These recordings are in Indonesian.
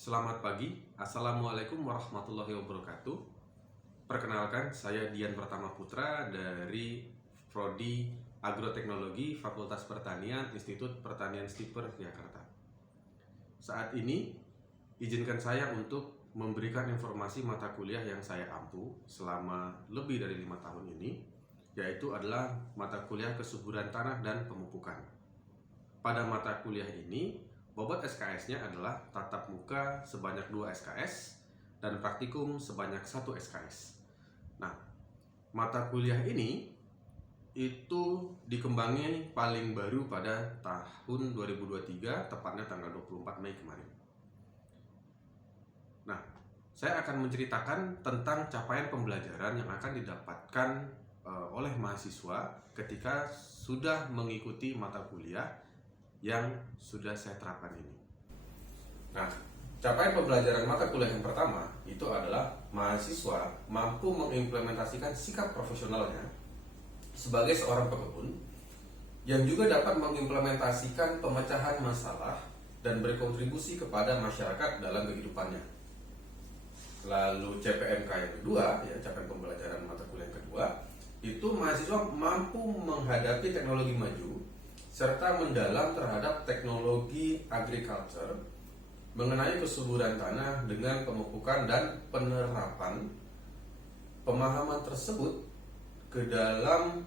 Selamat pagi, Assalamualaikum warahmatullahi wabarakatuh. Perkenalkan, saya Dian Pratama Putra dari Prodi Agroteknologi Fakultas Pertanian Institut Pertanian Stiper, Jakarta. Saat ini, izinkan saya untuk memberikan informasi mata kuliah yang saya ampu selama lebih dari 5 tahun ini, yaitu adalah mata kuliah kesuburan tanah dan pemupukan. Pada mata kuliah ini, bobot SKS-nya adalah tatap muka sebanyak 2 SKS dan praktikum sebanyak 1 SKS. Nah, mata kuliah ini itu dikembangi paling baru pada tahun 2023, tepatnya tanggal 24 Mei kemarin. Nah, saya akan menceritakan tentang capaian pembelajaran yang akan didapatkan oleh mahasiswa ketika sudah mengikuti mata kuliah yang sudah saya terapkan ini. Nah, capaian pembelajaran mata kuliah yang pertama itu adalah mahasiswa mampu mengimplementasikan sikap profesionalnya sebagai seorang pekebun yang juga dapat mengimplementasikan pemecahan masalah dan berkontribusi kepada masyarakat dalam kehidupannya. Lalu CPMK yang kedua, ya, capaian pembelajaran mata kuliah yang kedua, itu mahasiswa mampu menghadapi teknologi maju serta mendalam terhadap teknologi agriculture mengenai kesuburan tanah dengan pemupukan dan penerapan pemahaman tersebut ke dalam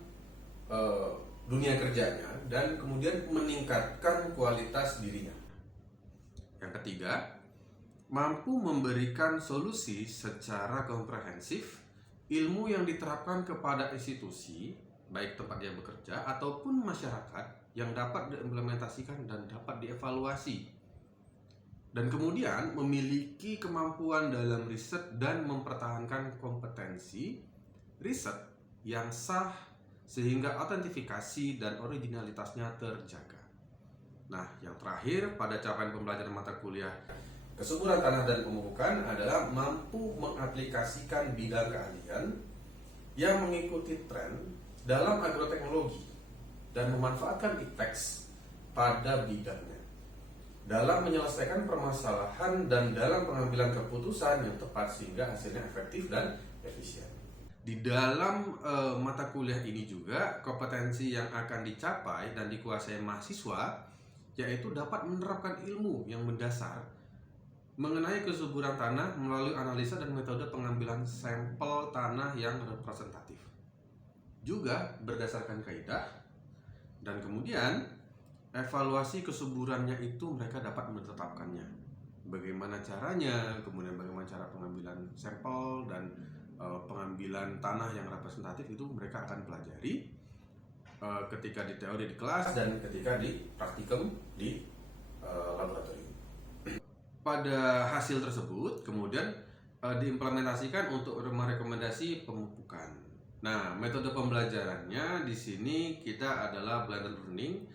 dunia kerjanya dan kemudian meningkatkan kualitas dirinya. Yang ketiga, mampu memberikan solusi secara komprehensif ilmu yang diterapkan kepada institusi, baik tempat dia bekerja ataupun masyarakat, yang dapat diimplementasikan dan dapat dievaluasi, dan kemudian memiliki kemampuan dalam riset dan mempertahankan kompetensi riset yang sah sehingga autentifikasi dan originalitasnya terjaga. Nah, yang terakhir pada capaian pembelajaran mata kuliah kesuburan tanah dan pemupukan adalah mampu mengaplikasikan bidang keahlian yang mengikuti tren dalam agroteknologi dan memanfaatkan IPTEX pada bidangnya dalam menyelesaikan permasalahan dan dalam pengambilan keputusan yang tepat sehingga hasilnya efektif dan efisien. Di dalam mata kuliah ini juga kompetensi yang akan dicapai dan dikuasai mahasiswa yaitu dapat menerapkan ilmu yang mendasar mengenai kesuburan tanah melalui analisa dan metode pengambilan sampel tanah yang representatif. Juga berdasarkan kaidah, dan kemudian evaluasi kesuburannya itu mereka dapat menetapkannya. Bagaimana caranya, kemudian bagaimana cara pengambilan sampel dan pengambilan tanah yang representatif itu mereka akan pelajari ketika di teori di kelas dan ketika di praktikum di laboratorium. Pada hasil tersebut kemudian diimplementasikan untuk merekomendasi pemupukan. Nah, metode pembelajarannya di sini kita adalah blended learning,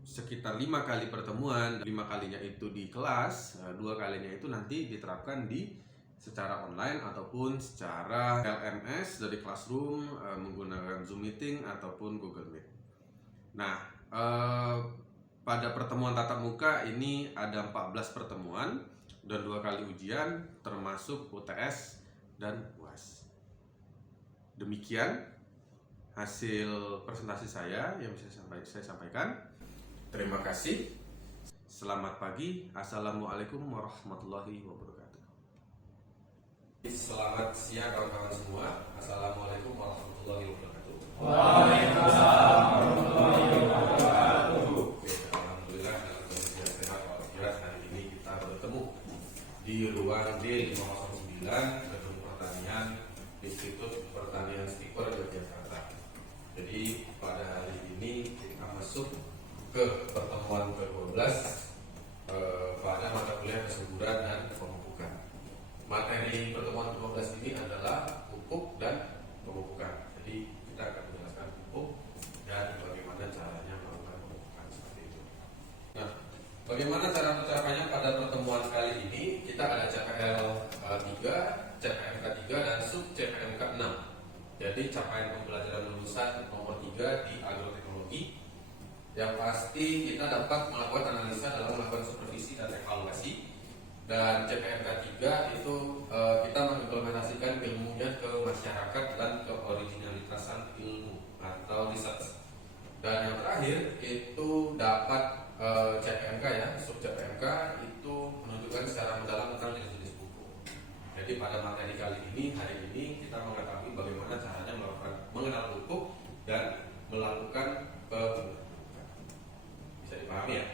sekitar 5 kali pertemuan, 5 kalinya itu di kelas, 2 kalinya itu nanti diterapkan di secara online ataupun secara LMS dari classroom menggunakan Zoom meeting ataupun Google Meet. Nah, pada pertemuan tatap muka ini ada 14 pertemuan dan 2 kali ujian termasuk UTS dan UAS. Demikian hasil presentasi saya yang bisa saya sampaikan. Terima kasih. Selamat pagi. Assalamualaikum warahmatullahi wabarakatuh. Selamat siang kawan-kawan semua. Assalamualaikum warahmatullahi wabarakatuh. Waalaikumsalam warahmatullahi wabarakatuh. Alhamdulillah dalam kondisi sehat walafiat hari ini kita bertemu di ruang D509 Gedung Pertanian Institut Pertanian Stiper, Yogyakarta. Jadi pada hari ini kita masuk ke pertemuan ke-12 pada mata kuliah kesuburan dan pemupukan. Materi pertemuan ke-12 ini adalah pupuk dan pemupukan. Jadi kita akan menjelaskan pupuk dan bagaimana caranya melakukan pemupukan seperti itu. Nah, bagaimana cara mencapainya pada pertemuan kali ini? Kita ada CPL 3, CPMK 3 dan sub CPMK 6. Jadi capaian pembelajaran lulusan nomor 3 di agroteknologi yang pasti kita dapat melakukan analisa dalam melakukan supervisi dan evaluasi Dan CPNK 3 itu kita mengimplementasikan ilmunya ke masyarakat dan ke originalitasan ilmu atau research. Dan yang terakhir itu dapat CPNK ya, sub CPNK itu menunjukkan secara mendalam tentang jenis-jenis buku. Jadi pada materi kali ini, hari ini kita mengetahui bagaimana caranya mengenal buku dan melakukan bisa dipahami ya.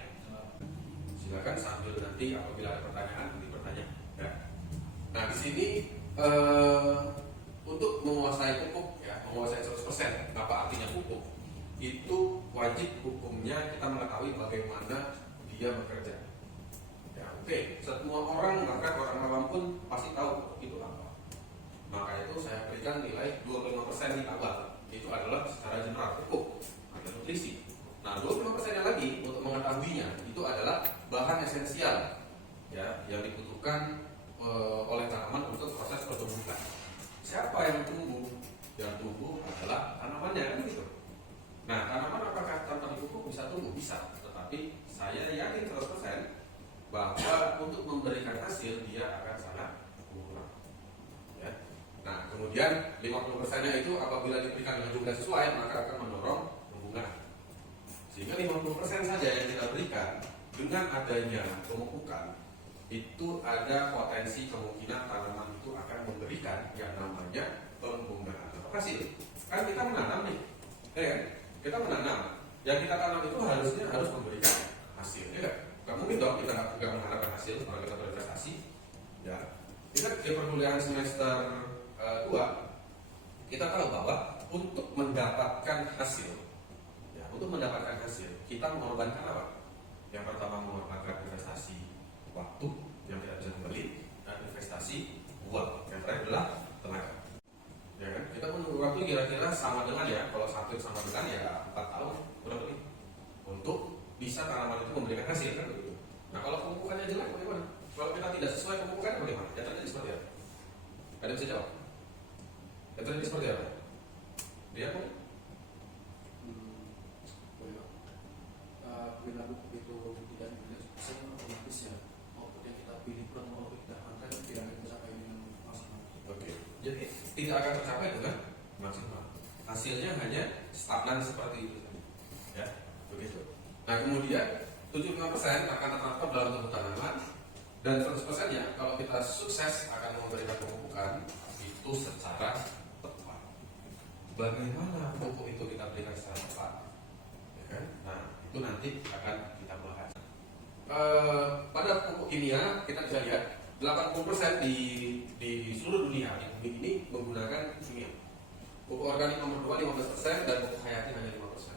Silakan sambil nanti apabila ada pertanyaan dipertanya. Ya. Nah di sini untuk menguasai pupuk ya, menguasai 100%, apa artinya pupuk? Itu wajib hukumnya kita mengetahui bagaimana dia bekerja. Ya, oke, semua orang bahkan orang awam pun pasti tahu itu apa. Maka itu saya berikan nilai 25% di awal. Itu adalah secara general pupuk atau nutrisi. Nah 25% lagi untuk mengetahuinya itu adalah bahan esensial ya yang dibutuhkan oleh tanaman untuk proses pertumbuhan. Siapa yang tumbuh? Yang tumbuh adalah tanamannya kan gitu. Nah, tanaman apakah tanpa dipupuk bisa tumbuh? Bisa, tetapi saya yakin 100% bahwa untuk memberikan hasil dia akan sangat kurang. Ya. Nah, kemudian 50%-nya itu apabila diberikan dengan jumlah sesuai maka akan mendorong pembungaan. Sehingga 50% saja yang kita berikan dengan adanya pemupukan itu ada potensi kemungkinan tanaman itu akan memberikan yang namanya pembungaan atau hasil. Kan kita menanam nih, ya kan? Kita menanam, yang kita tanam itu harusnya harus memberikan hasil, ya kan? Gak mungkin dong kita nggak mengharapkan hasil kalau kita berinvestasi. Ya, kita di perkuliahan semester 2 kita tahu bahwa untuk mendapatkan hasil, ya, untuk mendapatkan hasil kita mengorbankan apa? Yang pertama mengorbankan investasi waktu yang tidak bisa kembali dan investasi uang. Yang terakhir adalah tenaga. Ya kan? Kita menunggu waktu kira-kira sama dengan ya, kalau satu sama dengan ya 4 tahun kurang lebih untuk bisa tanaman itu memberikan hasil kan begitu. Nah kalau pemupukannya jelek bagaimana? Kalau kita tidak sesuai pemupukan bagaimana? Yang terjadi seperti apa? Ada yang bisa jawab? Yang terjadi seperti apa? Dia pun? Bila pupuk itu tidak saya otomatis ya output yang kita pilih kurang mau kita angkat tidak akan tercapai dengan maksimal. Oke. Jadi tidak akan tercapai dengan maksimal. Hasilnya hanya stagnan seperti itu. Ya, begitu. Nah kemudian 75% akan terdapat dalam tubuh tanaman dan 100% kalau kita sukses akan memberikan pemupukan itu secara tepat. Bagaimana pupuk itu kita berikan secara tepat? Ya kan? Nah itu nanti akan kita bahas. Pada pupuk kimia kita bisa lihat 80% di seluruh dunia di bumi ini menggunakan kimia. Pupuk organik nomor 2 15% dan pupuk hayati hanya 5%.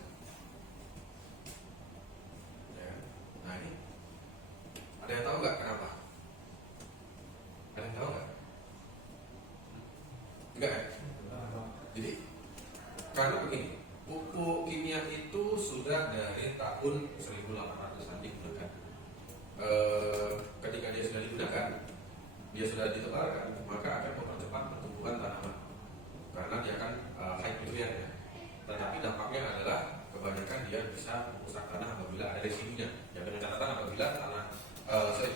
Ya. Nah ini ada yang tahu nggak kenapa? Ada yang tahu nggak? Enggak ya? Jadi karena begini, pupuk kimia itu sudah dari tahun 1800-an digunakan. Ketika dia sudah digunakan, dia sudah ditebarkan, maka akan mempercepat pertumbuhan tanaman karena dia akan high nutrient ya. Tetapi dampaknya adalah kebanyakan dia bisa merusak tanah apabila ada residunya. Ya dengan catatan apabila tanah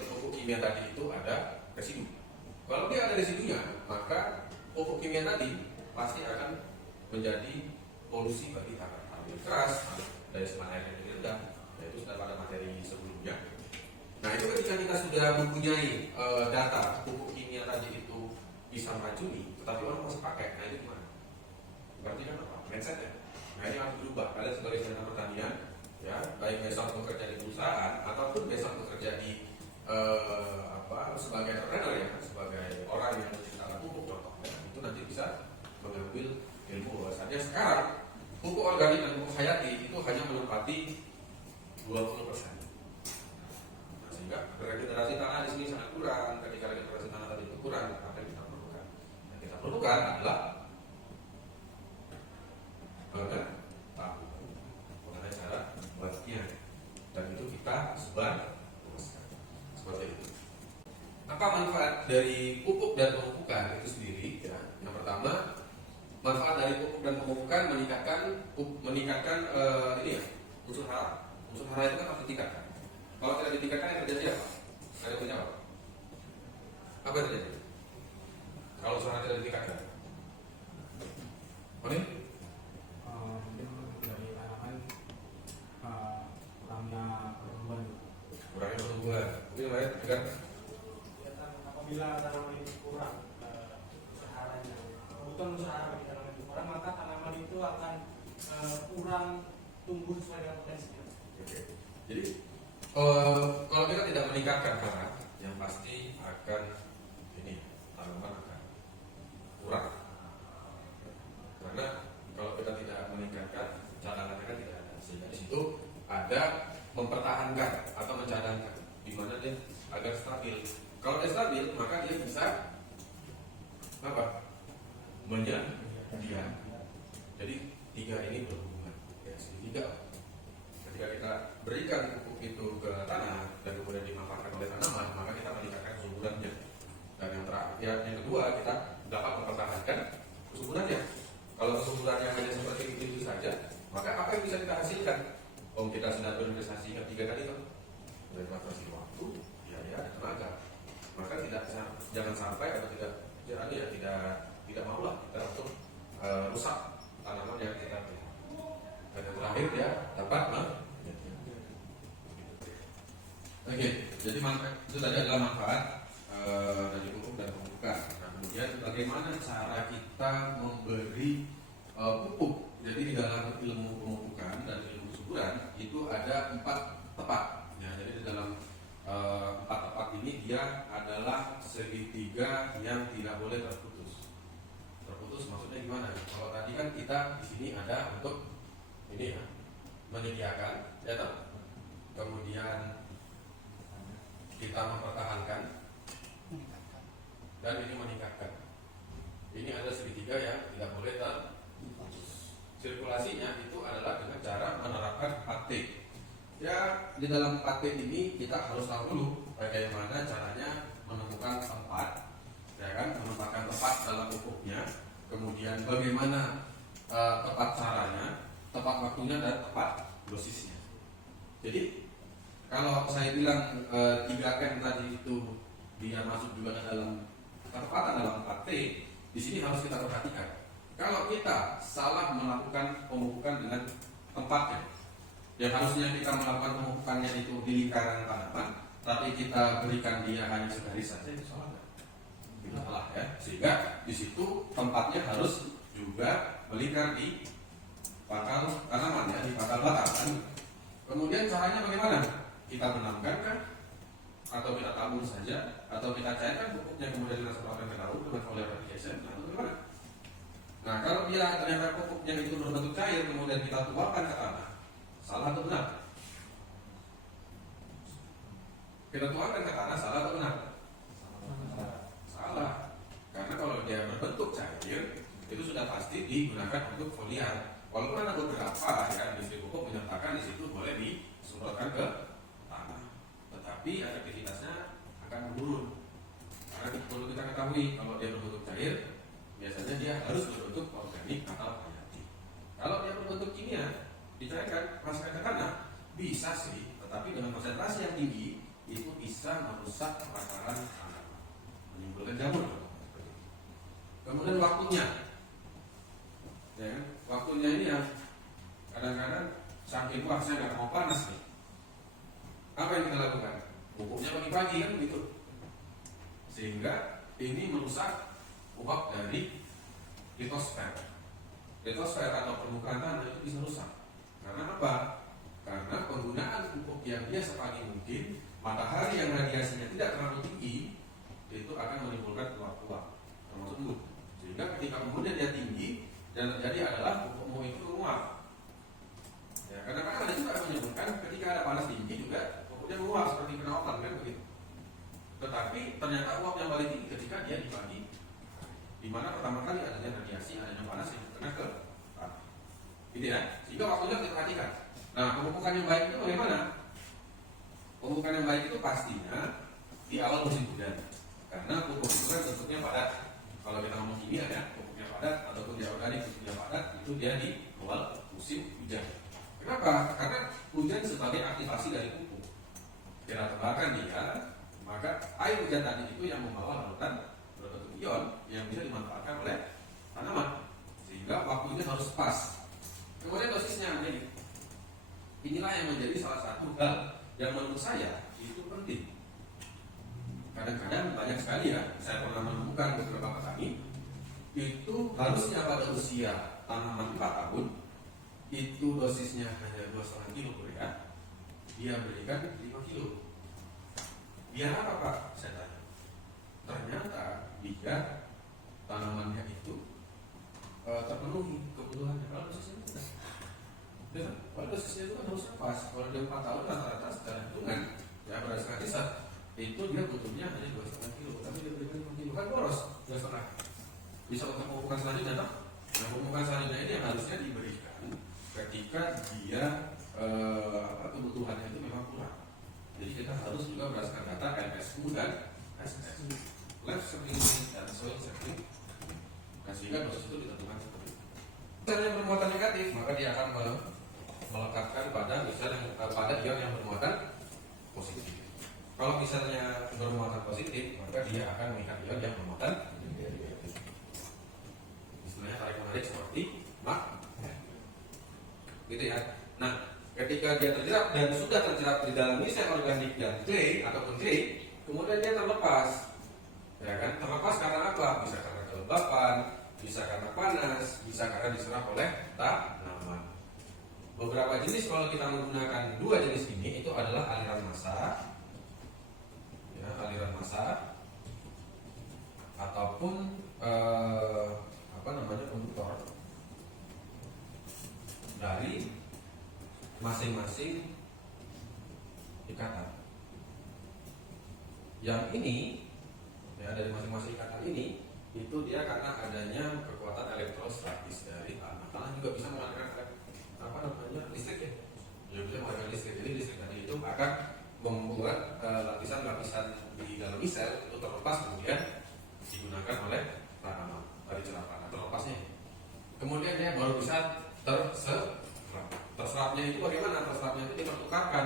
pupuk kimia tadi itu ada residu. Kalau dia ada residunya, maka pupuk kimia tadi pasti akan menjadi polusi bagi tanah. Ambil keras, dari semangat air yang rendah, yaitu sudah pada materi sebelumnya. Nah itu ketika kita sudah mempunyai data pupuk kimia tadi itu bisa meracuni, tetapi orang masih pakai, nah itu gimana? Berarti kan apa? Mindset ya. Nah ini harus berubah. Kalian sebagai sarjana pertanian, ya baik besok bekerja di perusahaan ataupun besok bekerja di sebagai entrepreneur ya, sebagai orang yang menciptakan pupuk contohnya, itu nanti bisa mengambil ilmu bahwasannya sekarang pupuk organik dan pupuk hayati itu hanya menempati 20%. Nah, sehingga regenerasi tanah di sini sangat kurang. Ketika regenerasi tanah tadi itu kurang, apa yang kita perlukan? Yang kita perlukan adalah tahu mengenai cara buatnya, dan itu kita sebar seperti itu. Apa manfaat dari pupuk dan pemupukan itu sendiri? Ya, yang pertama, manfaat dari pupuk dan pemupukan meningkatkan ini ya, unsur hara. Unsur hara itu kan harus ditingkatkan. Kalau tidak ditingkatkan yang terjadi apa? Ada yang menjawab? Apa yang terjadi? Kalau suara tidak ditingkatkan? Oke? Mungkin dari tanaman kurangnya pertumbuhan. Kurangnya pertumbuhan. Mungkin lain kan? Apabila tanaman itu kurang usaharanya, kebutuhan usaha bagi tanaman itu kurang, maka tanaman itu akan kurang tumbuh sesuai dengan potensinya. Oke. Jadi kalau kita tidak meningkatkan karang, yang pasti akan ini tanaman akan kurang. Karena kalau kita tidak meningkatkan, cadangannya kan tidak ada. Sehingga di situ ada mempertahankan atau mencadangkan, di mana dia agar stabil. Kalau dia stabil, maka dia bisa apa? Menjadi. Jadi tiga ini berhubungan. Ya, segitiga. Ketika kita berikan pupuk itu ke tanah dan kemudian dimanfaatkan oleh tanaman, maka kita meningkatkan kesuburannya. Dan yang terakhir, yang kedua, kita dapat mempertahankan kesuburannya. Kalau kesuburannya hanya seperti itu saja, maka apa yang bisa kita hasilkan? Kita sudah berinvestasi ketiga kali itu, berinvestasi waktu, biaya, dan tenaga. Maka jangan sampai atau tidak maulah kita untuk rusak tanaman yang kita beli. Dan yang terakhir dia dapat Oke, jadi manfaat itu tadi adalah manfaat dari pupuk dan pemupukan. Nah, kemudian bagaimana cara kita memberi pupuk? Jadi di dalam ilmu pemupukan dan ilmu kesuburan itu ada 4 tepat. Ya, jadi di dalam 4 tepat ini dia adalah segitiga yang tidak boleh terputus. Terputus maksudnya gimana? Kalau tadi kan kita di sini ada untuk ini ya, menyediakan, ya toh? Kemudian kita mempertahankan dan ini meningkatkan. Ini ada segitiga yang tidak boleh terputus. Sirkulasinya itu adalah dengan cara menerapkan 4T. Ya, di dalam 4T ini kita harus tahu dulu bagaimana caranya menemukan tempat, ya kan, menempatkan tempat dalam pupuknya. Kemudian bagaimana tepat caranya, tepat waktunya dan tepat dosisnya. Jadi kalau saya bilang 3M tadi itu dia masuk juga ke dalam ketepatan dalam 4T, di sini harus kita perhatikan. Kalau kita salah melakukan pemupukan dengan tempatnya, yang harusnya kita melakukan pemupukannya itu di lingkaran tanaman, tapi kita berikan dia hanya segaris saja, itu salah nggak? Itu salah ya. Sehingga di situ tempatnya harus juga melingkar di pangkal tanaman ya, di pangkal batang kan. Kemudian caranya bagaimana? Kita menambahkan kan, atau kita tabur saja, atau kita cairkan pupuknya kemudian kita semprotkan ke daun dengan foliar irrigation, atau bagaimana? Nah, kalau dia ternyata pupuknya itu berbentuk cair kemudian kita tuangkan ke tanah, salah atau benar? Kita tuangkan ke tanah, salah atau benar? Salah. Karena kalau dia berbentuk cair, itu sudah pasti digunakan untuk foliar. Walaupun ada beberapa ya industri pupuk menyatakan di situ boleh disemprotkan ke tanah, tetapi efektivitasnya akan menurun. Karena perlu kita ketahui kalau dia berbentuk cair, biasanya dia harus berbentuk organik atau hayati. Kalau dia berbentuk kimia, dicairkan, masukkan ke tanah, bisa sih, tetapi dengan konsentrasi yang tinggi itu bisa merusak perakaran tanaman, menimbulkan jamur. Kemudian waktunya, ya kan? Waktunya ini yang kadang-kadang saking wah saya nggak mau panas nih. Apa yang kita lakukan? Pupuknya pagi-pagi kan begitu, sehingga ini merusak uap dari litosfer. Litosfer atau permukaan tanah itu bisa rusak. Karena apa? Karena penggunaan pupuk yang dia sepagi mungkin, matahari yang radiasinya tidak terlalu tinggi, itu akan menimbulkan uap-uap termasuk embun. Sehingga ketika kemudian dia tinggi, dan terjadi adalah pupukmu itu menguap. Ya, kadang-kadang ada juga menyebutkan ketika ada panas tinggi juga pupuknya menguap seperti penawapan kan begitu. Tetapi ternyata uap yang paling tinggi ketika dia dibagi, di mana pertama kali adanya radiasi, adanya panas yang kena ke tanah. Gitu ya. Sehingga waktunya kita perhatikan. Nah, pemupukan yang baik itu bagaimana? Pemupukan yang baik itu pastinya di awal musim hujan. Karena pupuk itu kan bentuknya padat. Kalau kita ngomong kimia ya, pupuknya padat ataupun dia organik pupuknya padat, itu dia di awal musim hujan. Kenapa? Karena hujan sebagai aktivasi dari pupuk. Kita tebarkan dia, maka maka air hujan tadi itu yang membawa larutan berbentuk ion yang bisa dimanfaatkan oleh tanaman, sehingga waktunya harus pas. Kemudian dosisnya ini, inilah yang menjadi salah satu hal yang menurut saya itu penting. Kadang-kadang banyak sekali ya, saya pernah menemukan beberapa petani itu harusnya pada usia tanaman 4 tahun itu dosisnya hanya 2,5 kilo per ya, dia berikan 5 kilo. Biar apa Pak? Saya tanya. Ternyata biar tanamannya itu terpenuhi kebutuhannya. Kalau dosisnya tidak, ya kan? Kalau dosisnya itu kan harusnya pas. Kalau dia 4 tahun rata-rata secara hitungan ya berdasarkan riset itu dia butuhnya hanya 2,5 kilo, tapi dia berikan 5 kilo kan boros 2,5. Bisa untuk pemupukan selanjutnya toh? Nah, pemupukan selanjutnya ini yang harusnya diberikan ketika dia kebutuhannya itu memang kurang. Jadi kita harus juga berdasarkan data LSU dan SS, Life Saving dan Soil Saving. Nah, sehingga dosis itu ditentukan seperti itu. Misalnya yang bermuatan negatif, maka dia akan melekatkan pada pada ion yang bermuatan positif. Kalau misalnya bermuatan positif, maka dia akan mengikat ion yang bermuatan negatif. Istilahnya tarik menarik seperti magnet, gitu ya. Nah, ketika dia terjerat dan sudah terjerat di dalam misel organik dan clay ataupun clay, kemudian dia terlepas, ya kan? Terlepas karena apa? Bisa karena kelembapan, bisa karena panas, bisa karena diserap oleh tanaman. Beberapa jenis kalau kita menggunakan dua jenis ini itu adalah aliran massa, ya, aliran massa ataupun konduktor dari masing-masing ikatan. Yang ini ya, dari masing-masing ikatan ini itu dia karena adanya kekuatan elektrostatis dari tanah. Tanah juga bisa menghasilkan listrik ya. Ya bisa menghasilkan listrik. Jadi listrik tadi itu akan membuat lapisan-lapisan di dalam misel itu terlepas kemudian digunakan oleh tanaman dari cerah tanah terlepasnya. Kemudian dia baru bisa terserap. Terserapnya itu bagaimana? Terserapnya itu dipertukarkan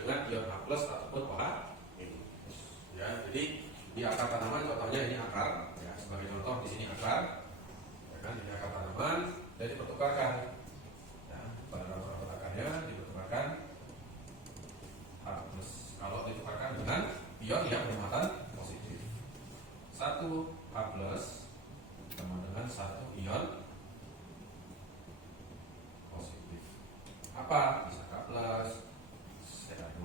dengan ion H+ ataupun OH-. Ya, jadi di akar tanaman contohnya ini akar. Ya, sebagai contoh di sini akar. Ya kan, ini akar tanaman dan dipertukarkan. Ya, pada rata-rata akarnya dipertukarkan H+. Kalau ditukarkan dengan ion yang bermuatan positif. 1 H+ sama dengan 1 ion positif. Apa? Bisa K+, Ca2+,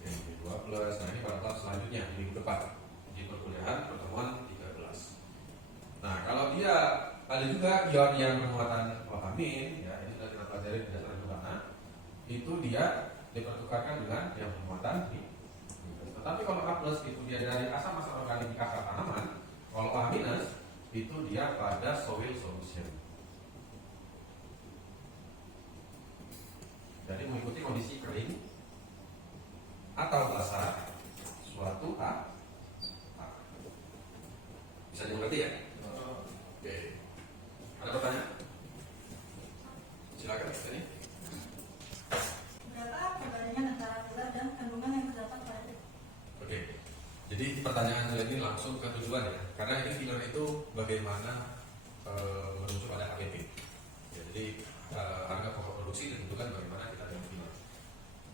Mg2+. Nah, ini pada tahap selanjutnya di minggu depan di perkuliahan pertemuan 13. Nah, kalau dia ada juga ion yang bermuatan OH-, ya ini sudah kita pelajari di dasar tanah, itu dia dipertukarkan dengan yang bermuatan H+. Tetapi kalau H+ itu dia dari asam-asam organik di akar tanaman, kalau OH- itu dia pada soil solution. Jadi mengikuti kondisi kering atau basah suatu A. Bisa dimengerti ya? Oke. Ada pertanyaan? Silakan ini. Berapa perbandingan antara gula dan kandungan yang terdapat pada? Oke. Jadi pertanyaan ini langsung ke tujuan ya. Karena ini filler itu bagaimana menuju pada HPP. Ya, jadi harga pokok produksi ditentukan bagaimana kita dengan filler.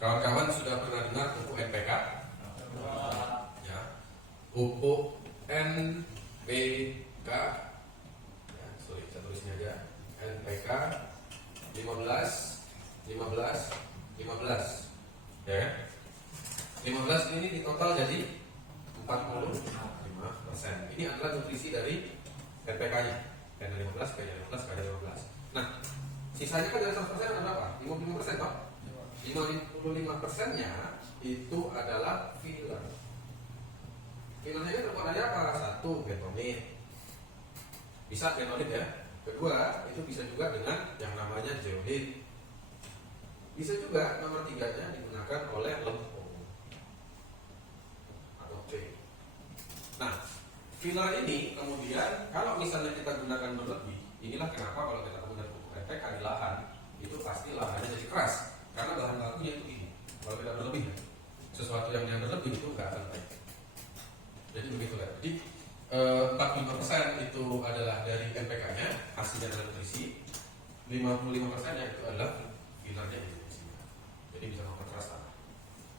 Kawan-kawan sudah pernah dengar pupuk NPK? Ya. Pupuk NPK. Ya, sorry, saya tulisnya aja. NPK 15. Ya kan? 15 ini di total jadi 45%. Ini adalah nutrisi dari NPK-nya. N15, K15, K15. Nah, sisanya kan dari 100% ada berapa? 55% toh? 55%-nya itu adalah filler. Fillernya kan terbuat dari apa? 1, bentonit. Bisa bentonit ya. Kedua, itu bisa juga dengan yang namanya zeolit. Bisa juga nomor 3-nya digunakan oleh lempung atau C. Nah, filler ini kemudian kalau misalnya kita gunakan berlebih, inilah kenapa kalau kita menggunakan pupuk NPK di lahan itu pasti lahannya jadi keras karena bahan bakunya itu ini. Kalau kita berlebih, sesuatu yang berlebih itu nggak akan 45% itu adalah dari NPK-nya, hasilnya adalah nutrisi. 55%-nya itu adalah filternya nutrisi. Jadi bisa memperkeras tanah.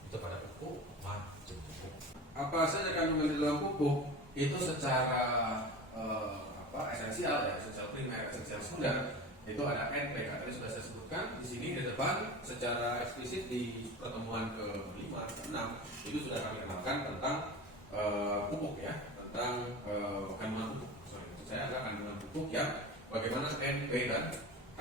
Itu pada pupuk, macam pupuk. Apa saja kandungan di dalam pupuk itu secara esensial ya, secara primer, esensial sekunder itu ada NPK. Tadi sudah saya sebutkan di sini di depan secara eksplisit di pertemuan ke-5 ke-6 itu sudah kami kenalkan tentang pupuk ya, tentang kandungan pupuk. Saya ada kandungan pupuk yang bagaimana NP dan K.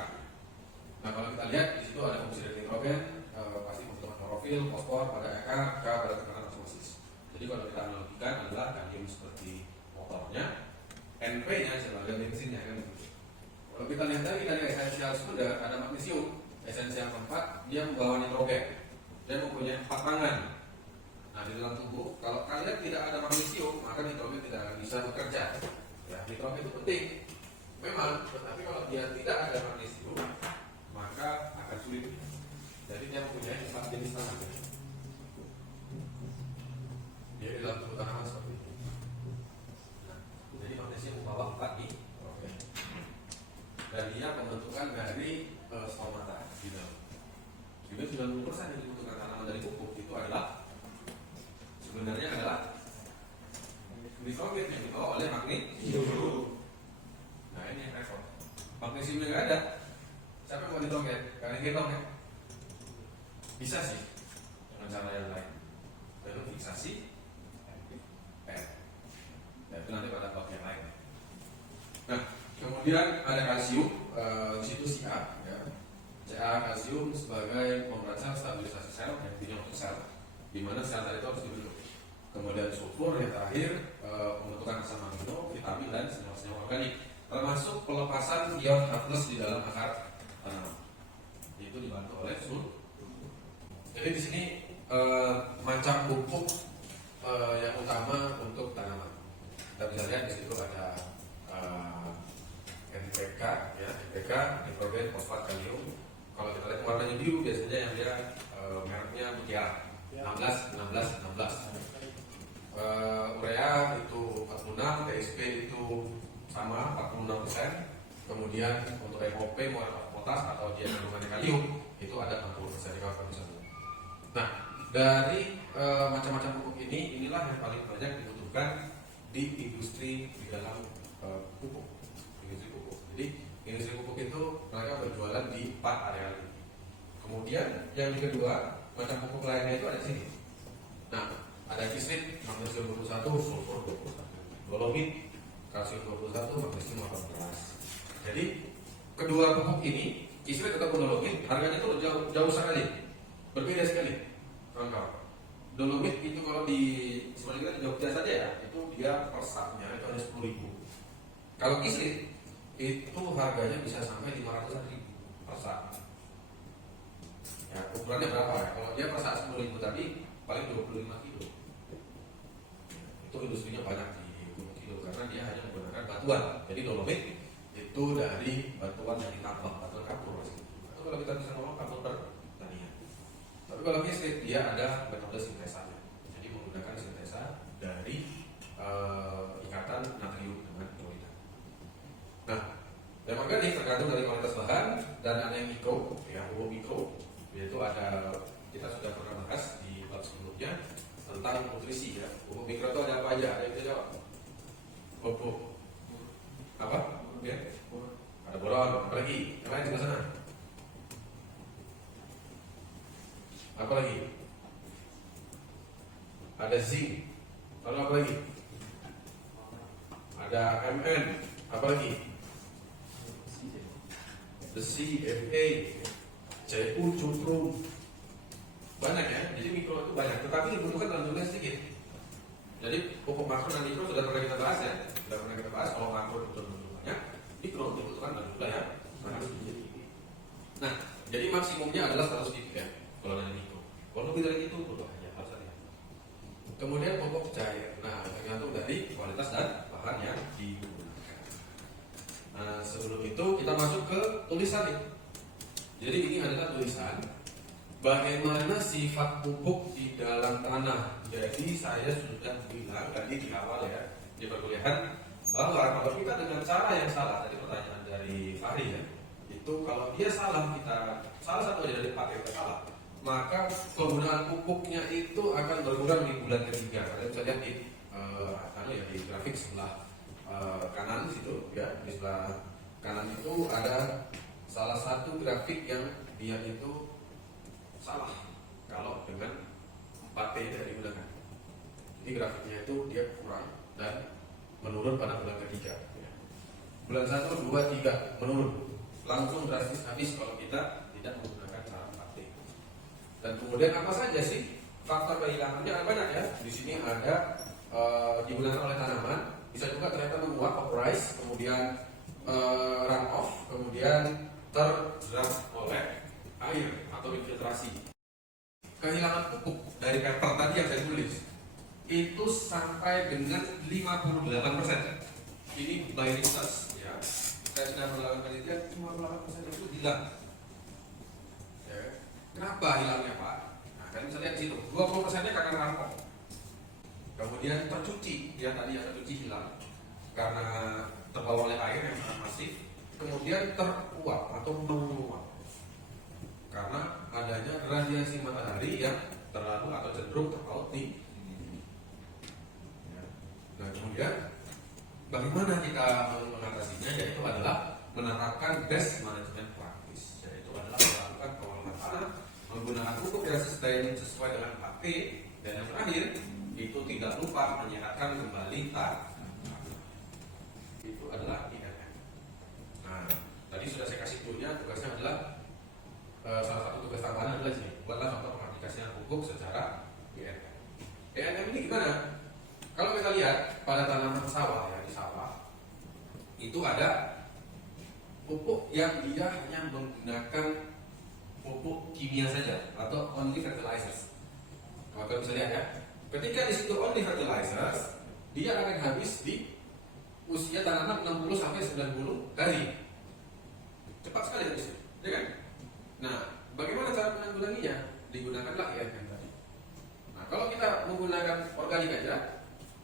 Nah kalau kita lihat di situ ada fungsi dari nitrogen, pasti membutuhkan klorofil, fosfor pada akar, K pada tekanan osmosis. Jadi kalau kita analogikan adalah kalium seperti motornya, NP-nya sebagai bensinnya kan. Kalau kita lihat dari esensial sekunder ada magnesium, esensial keempat dia membawa nitrogen, dia mempunyai 4 tangan. Nah di dalam tubuh kalau kalian tidak ada magnesium maka nitrogen tidak akan bisa bekerja. Ya nitrogen itu penting, memang, tetapi kalau dia tidak ada magnesium maka akan sulit. Jadi dia mempunyai 4 jenis tangan. Jadi dalam tubuh tanaman seperti itu. Nah, jadi magnesium membawa 4 nih. Oke. Dan dia pembentukan dari stomata di dalam. Jadi 90% yang dibutuhkan tanaman dari pupuk itu adalah sebenarnya adalah nitrogen yang dibawa oleh magnesium. Nah ini yang repot. Magnesiumnya nggak ada. Siapa yang mau nitrogen? Kalian gendong ya? Bisa sih dengan cara yang lain. Lalu fiksasi. Dan itu nanti pada bab yang lain. Nah, kemudian ada kalsium, di situ Ca, ya. Ca kalsium sebagai pemeran sel, stabilisasi sel, yang intinya untuk sel, di mana sel tadi itu harus dibentuk. Kemudian sulfur yang terakhir pembentukan asam amino, vitamin dan senyawa-senyawa organik, termasuk pelepasan ion H+ di dalam akar tanaman. Itu dibantu oleh sulfur. Jadi di sini macam pupuk yang utama untuk tanaman. Kita bisa lihat di situ ada NPK, ya, NPK, nitrogen, fosfat, kalium. Kalau kita lihat warnanya biru biasanya yang dia mereknya mutiara, 16. Urea itu 46, TSP itu sama 46%. Kemudian untuk MOP, muatan potas atau dia kandungannya kalium itu ada 60% di kawasan tersebut. Nah, dari macam-macam pupuk inilah yang paling banyak dibutuhkan di industri di dalam pupuk. Industri pupuk. Jadi industri pupuk itu mereka berjualan di 4 area ini. Kemudian yang kedua macam pupuk lainnya itu ada di sini. Nah, ada kisrit, magnesium 21, sulfur 21, dolomit, kalsium 21, magnesium 18. Jadi kedua pupuk ini, kisrit atau dolomit, harganya itu jauh sekali, berbeda sekali, kawan-kawan. Dolomit itu kalau di sebenarnya di Jogja saja ya, itu dia per saknya itu hanya 10.000. Kalau kisrit itu harganya bisa sampai 500.000 per sak. Ya, ukurannya berapa ya? Kalau dia per sak 10.000 tadi paling 25 kilo. Itu industrinya banyak di Gunung Kidul karena dia hanya menggunakan batuan. Jadi dolomit itu dari batuan yang ditambang, batuan kapur. Atau kalau kita bisa ngomong kapur pertanian. Tapi kalau kisrit dia ada metode sintesanya. Jadi menggunakan sintesa dari ikatan natrium dengan klorida. Nah, yang organik tergantung dari kualitas bahan dan ada yang mikro, ya pupuk mikro, yaitu ada kita sudah pernah bahas di bab sebelumnya tentang nutrisi ya. Pupuk mikro itu ada apa aja? Ada yang bisa jawab? Pupuk apa? Ya. Ada boron, apa lagi? Yang lain di sana? Apa lagi? Ada zinc. Lalu apa lagi? Ada Mn. Apa lagi? Besi, Fa, Cu, cuprum. Banyak ya. Jadi mikro itu banyak. Tetapi dibutuhkan dalam jumlah sedikit. Jadi pupuk makro dan mikro sudah pernah kita bahas ya. Sudah pernah kita bahas. Kalau makro itu banyak, mikro dibutuhkan dalam jumlah yang sangat sedikit. Nah, jadi maksimumnya adalah 100 titik ya. Kalau dari mikro. Kalau lebih dari itu berbahaya, harus hati-hati. Kemudian pupuk cair. Nah, tergantung dari kualitas dan bahan yang digunakan. Nah, sebelum itu kita masuk ke tulisan nih. Jadi ini adalah tulisan bagaimana sifat pupuk di dalam tanah. Jadi saya sudah bilang tadi di awal ya, di perkuliahan bahwa kalau kita dengan cara yang salah, tadi pertanyaan dari Fahri ya, itu kalau dia salah, kita salah satu aja dari pakai kita salah, maka penggunaan pupuknya itu akan berkurang di bulan ketiga. Kalian bisa lihat di grafik sebelah kanan di situ ya, di sebelah kanan itu ada salah satu grafik yang dia itu salah kalau dengan 4P dari bulan. Jadi grafiknya itu dia kurang dan menurun pada bulan ketiga. Bulan 1, 2, 3 menurun, langsung drastis habis kalau kita tidak menggunakan cara 4P. Dan kemudian apa saja sih faktor kehilangannya? Banyak ya. Di sini ada digunakan oleh tanaman, bisa juga ternyata menguap, vaporize, kemudian run off, kemudian terjerap oleh air atau infiltrasi. Kehilangan pupuk dari paper tadi yang saya tulis itu sampai dengan 58%. Ini by research ya. Saya sudah melakukan penelitian, 58% itu hilang. Ya. Kenapa hilangnya Pak? Nah, kalian bisa lihat di situ. 20%-nya karena run-off. Kemudian tercuci, ya tadi yang tercuci hilang karena terbawa oleh air yang sangat masif. Kemudian teruap atau menguap karena adanya radiasi matahari yang terlalu atau cenderung terpaut tinggi. Nah, kemudian bagaimana kita mengatasinya? Yaitu adalah menerapkan best management practice, yaitu adalah melakukan pengolahan tanah menggunakan pupuk yang sustain sesuai dengan HP, dan yang terakhir itu tidak lupa menyehatkan kembali tanah. Itu adalah INM. Nah, tadi sudah saya kasih tujuannya, tugasnya adalah salah satu tugas tambahan adalah sini, buatlah contoh pengaplikasian pupuk secara INM. INM ini gimana? Kalau kita lihat pada tanaman sawah ya, di sawah itu ada pupuk yang dia hanya menggunakan pupuk kimia saja atau only fertilizers. Kalau kita bisa lihat ya, ketika di situ only fertilizers, dia akan habis di usia tanaman 60 sampai 90 hari. Cepat sekali habis, ya kan? Nah, bagaimana cara menanggulanginya? Digunakanlah INM tadi. Nah, kalau kita menggunakan organik aja,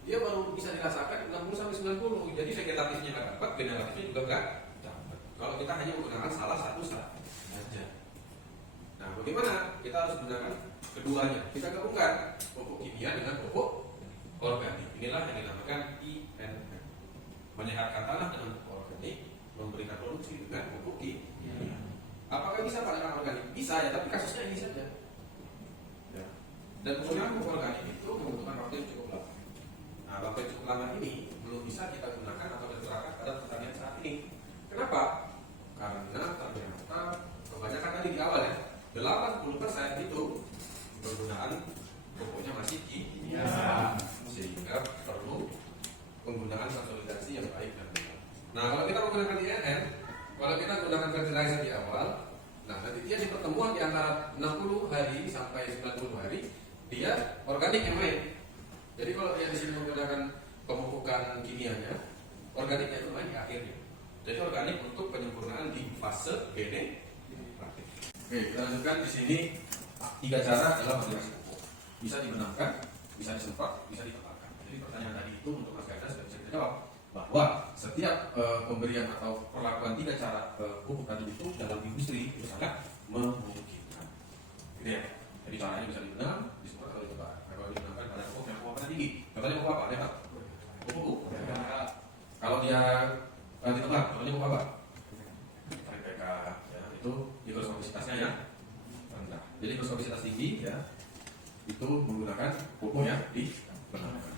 dia baru bisa dirasakan 60 sampai 90. Jadi vegetatifnya nggak dapat, generatifnya juga nggak dapat. Kalau kita hanya menggunakan salah satu saja. Nah, bagaimana? Kita harus menggunakan keduanya. Kita gabungkan pupuk kimia dengan pupuk organik. Inilah yang dinamakan INM. Menyehatkan tanah dengan pupuk organik, memberikan produksi dengan pupuk kimia. Apakah bisa Pak dengan organik? Bisa ya, tapi kasusnya ini saja. Ya. Dan penggunaan pupuk organik itu membutuhkan waktu yang cukup lama. Nah, waktu yang cukup lama ini belum bisa kita gunakan atau diterapkan pada pertanian saat ini. Kenapa? Karena ternyata kebanyakan tadi di awal ya, 80% itu penggunaan pupuknya masih kimia, sehingga perlu penggunaan konsolidasi yang baik dan benar. Nah, kalau kita menggunakan INM, kalau kita menggunakan fertilizer di awal, nah nanti dia di pertemuan di antara 60 hari sampai 90 hari dia organik yang main. Jadi kalau dia di sini menggunakan pemupukan kimianya, organiknya itu main di akhirnya. Jadi organik untuk penyempurnaan di fase generatif. Oke, kita lanjutkan di sini 3 cara dalam aplikasi pupuk. Bisa dibenamkan, bisa disemprot, bisa ditebarkan. Jadi pertanyaan tadi itu untuk Mas Gaida sudah bisa kita jawab bahwa setiap pemberian atau perlakuan 3 cara pupuk tadi itu dalam industri itu sangat memungkinkan. Gitu ya. Jadi caranya bisa dibenam, disemprot atau ditebar. Kalau dibenamkan pada pupuk yang kualitasnya tinggi. Contohnya pupuk apa? Lihat. Pupuk. Kalau dia ditebar, contohnya pupuk apa? NPK. Ya, itu higroskopisitasnya ya rendah. Jadi higroskopisitas tinggi ya itu menggunakan pupuk yang dibenamkan.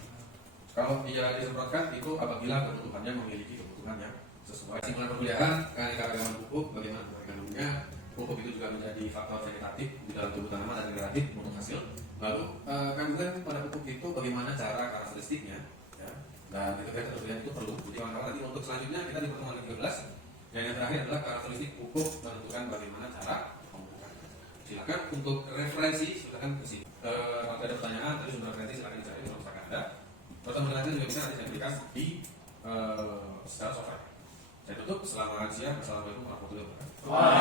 Kalau dia disemprotkan itu apabila kebutuhannya memiliki kebutuhan yang sesuai. Simpulan perkuliahan, keanekaragaman pupuk, bagaimana mengandungnya. Pupuk itu juga menjadi faktor vegetatif di dalam tubuh tanaman dan generatif untuk hasil. Lalu kandungan pada pupuk itu bagaimana cara karakteristiknya, ya. Dan itu kita lihat itu perlu. Jadi kawan-kawan nanti untuk selanjutnya kita di pertemuan ke-13. Yang terakhir adalah karakteristik pupuk menentukan bagaimana cara pemupukan. Silakan untuk referensi silakan ke sini. Kalau ada pertanyaan tadi sumber referensi silakan dicari kalau misalkan ada. Pertemuan nanti juga bisa nanti saya berikan di secara software. Saya tutup. Selamat siang. Assalamualaikum warahmatullahi wabarakatuh.